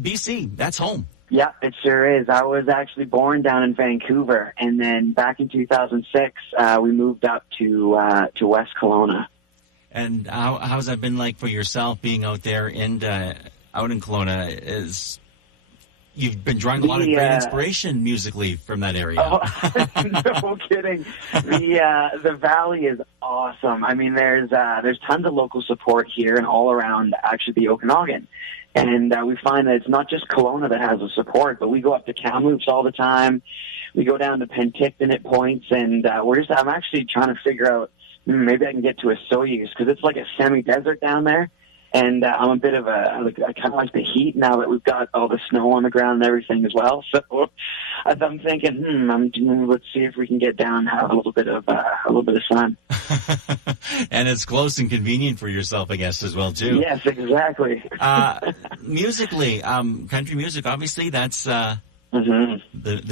BC, that's home. Yeah, it sure is. I was actually born down in Vancouver, and then back in 2006, we moved up to West Kelowna. And how's that been like for yourself, being out there and out in Kelowna? You've been drawing a lot of great inspiration musically from that area. Oh, no kidding. The valley is awesome. I mean, there's tons of local support here and all around actually the Okanagan. And we find that it's not just Kelowna that has the support, but we go up to Kamloops all the time. We go down to Penticton at points, and I'm actually trying to figure out maybe I can get to a Soyuz because it's like a semi-desert down there. And I'm a bit of I kind of like the heat now that we've got all the snow on the ground and everything as well. So I'm thinking, let's see if we can get down and have a little bit of sun. And it's close and convenient for yourself, I guess, as well too. Yes, exactly. Musically, country music, obviously, that's the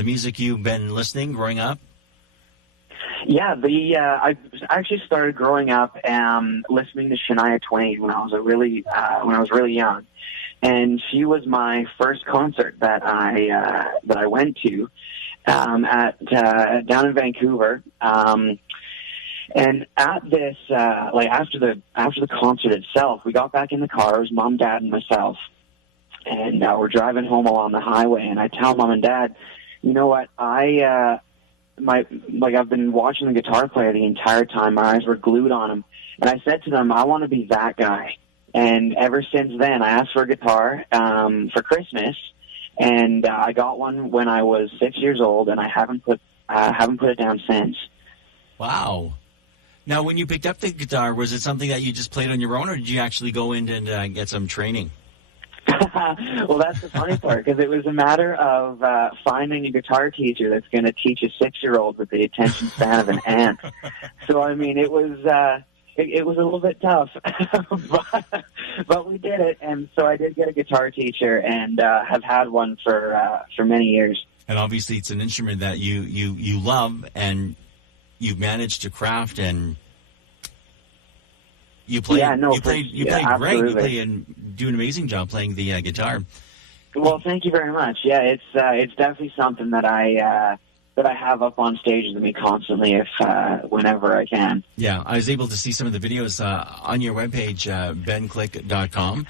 music you've been listening growing up. Yeah, I actually started growing up listening to Shania Twain when I was really young, and she was my first concert that I went to down in Vancouver. And at this, after the concert itself, we got back in the car. It was Mom, Dad, and myself, and we're driving home along the highway. And I tell Mom and Dad, you know what, I've been watching the guitar player the entire time. My eyes were glued on him. And I said to them, I want to be that guy. And ever since then, I asked for a guitar for Christmas. And I got one when I was 6 years old, and I haven't put it down since. Wow. Now, when you picked up the guitar, was it something that you just played on your own, or did you actually go in and get some training? Well, that's the funny part, because it was a matter of finding a guitar teacher that's going to teach a 6-year-old with the attention span of an ant. So, I mean, it was a little bit tough, but we did it. And so I did get a guitar teacher, and have had one for many years. And obviously, it's an instrument that you love, and you've managed to craft, and you played great. You play and do an amazing job playing the guitar. Well, thank you very much. Yeah, it's definitely something that I have up on stage with me constantly, whenever I can. Yeah, I was able to see some of the videos on your webpage, benklick.com.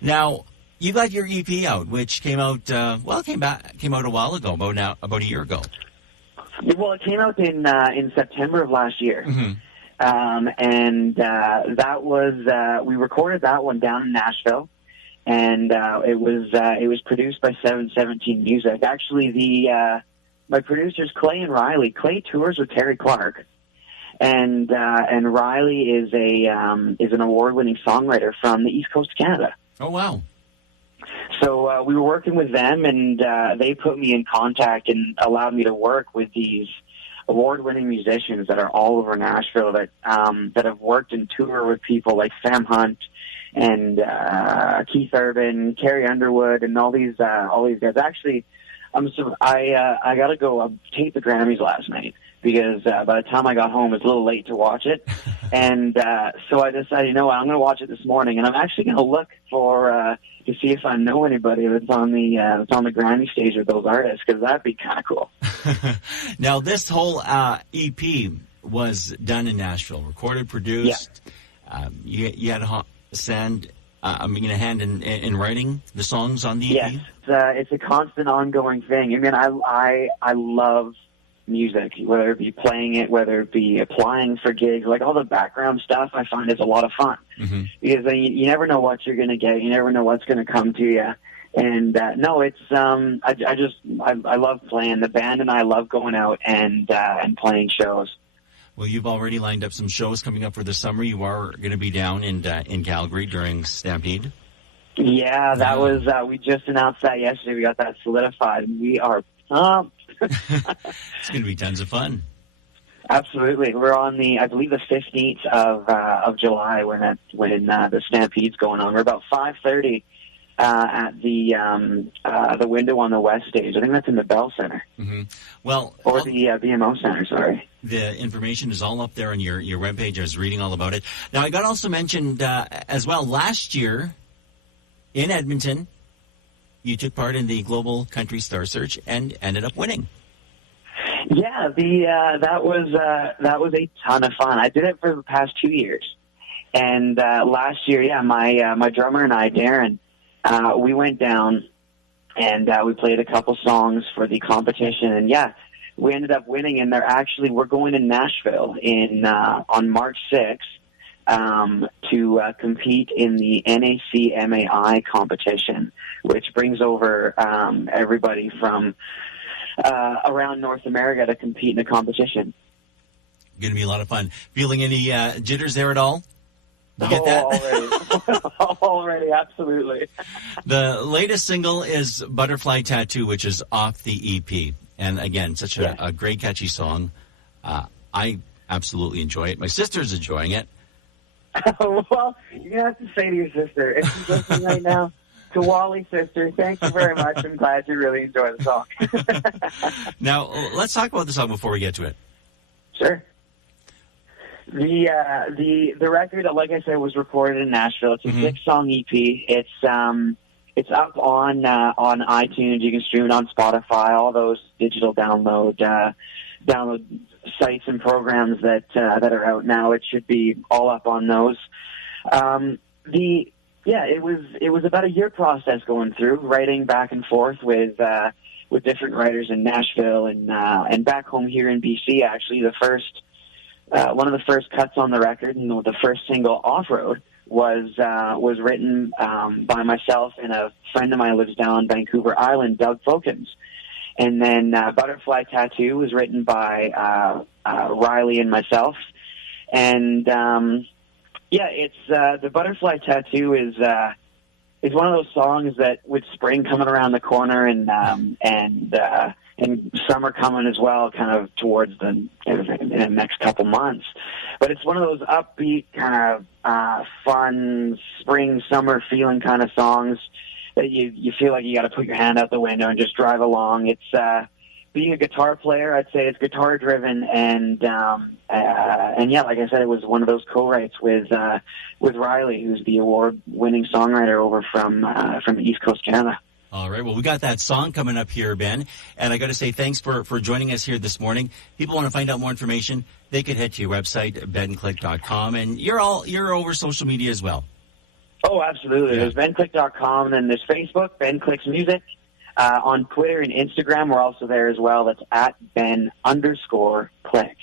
Now, you got your EP out, which came out came out a while ago, about a year ago. Well, it came out in September of last year. Mm-hmm. And that was we recorded that one down in Nashville, and it was produced by 717 Music. Actually, my producers Clay and Riley. Clay tours with Terry Clark, and Riley is an award-winning songwriter from the East Coast of Canada. Oh wow! So we were working with them, and they put me in contact and allowed me to work with these award-winning musicians that are all over Nashville that have worked and tour with people like Sam Hunt and Keith Urban, Carrie Underwood, and all these guys. Actually, I got to go tape the Grammys last night because by the time I got home, it's a little late to watch it, and so I decided, I'm going to watch it this morning, and I'm actually going to look for to see if I know anybody that's on the Grammy stage with those artists, because that'd be kind of cool. Now, this whole EP was done in Nashville, recorded, produced. Yeah. You had a hand in writing the songs on the EP? Yes, it's a constant, ongoing thing. I mean, I love music, whether it be playing it, whether it be applying for gigs, like all the background stuff I find is a lot of fun. Mm-hmm. Because you never know what you're going to get. You never know what's going to come to you. And no, it's I love playing. The band and I love going out and playing shows. Well, you've already lined up some shows coming up for the summer. You are going to be down in Calgary during Stampede. Yeah, that was we just announced that yesterday. We got that solidified, and we are pumped. It's going to be tons of fun. Absolutely. We're on I believe the 15th of July when the Stampede's going on. We're about 5:30 at the window on the west stage. I think that's in the Bell Center. Mm-hmm. Well, or the BMO Center. Sorry. The information is all up there on your webpage. I was reading all about it. Now, I got also mentioned as well last year in Edmonton. you took part in the Global Country Star Search and ended up winning. Yeah, that was a ton of fun. I did it for the past 2 years, and last year, my drummer and I, Darren, we went down and we played a couple songs for the competition, and we ended up winning. And we're going to Nashville on March 6th to compete in the NACMAI competition, which brings over everybody from around North America to compete in the competition. Going to be a lot of fun. Feeling any jitters there at all? You get that? Already, absolutely. The latest single is Butterfly Tattoo, which is off the EP. And again, such a great, catchy song. I absolutely enjoy it. My sister's enjoying it. Well, you're going to have to say to your sister, if she's listening right now, to Wally, sister, thank you very much. I'm glad you really enjoy the song. Now, let's talk about the song before we get to it. Sure. The record, like I said, was recorded in Nashville. It's a 6-song EP. It's up on iTunes. You can stream it on Spotify. All those digital download sites and programs that are out now. It should be all up on those. It was about a year process going through, writing back and forth with different writers in Nashville and back home here in BC. Actually, one of the first cuts on the record, and the first single, Off Road, was written by myself and a friend of mine who lives down on Vancouver Island, Doug Folkens. And then Butterfly Tattoo was written by Riley and myself. And it's the Butterfly Tattoo is one of those songs that, with spring coming around the corner and summer coming as well, kind of towards in the next couple months. But it's one of those upbeat, kind of fun, spring, summer feeling kind of songs that you feel like you got to put your hand out the window and just drive along. It's being a guitar player, I'd say it's guitar driven, and like I said, it was one of those co-writes with Riley, who's the award-winning songwriter over from the East Coast Canada. All right. Well, we got that song coming up here, Ben, and I got to say thanks for joining us here this morning. People want to find out more information, they could head to your website, benklick.com, and you're over social media as well. Oh, absolutely. Yeah. There's benklick.com, and then there's Facebook, Ben Klick's Music. On Twitter and Instagram, we're also there as well. That's at Ben_Klick.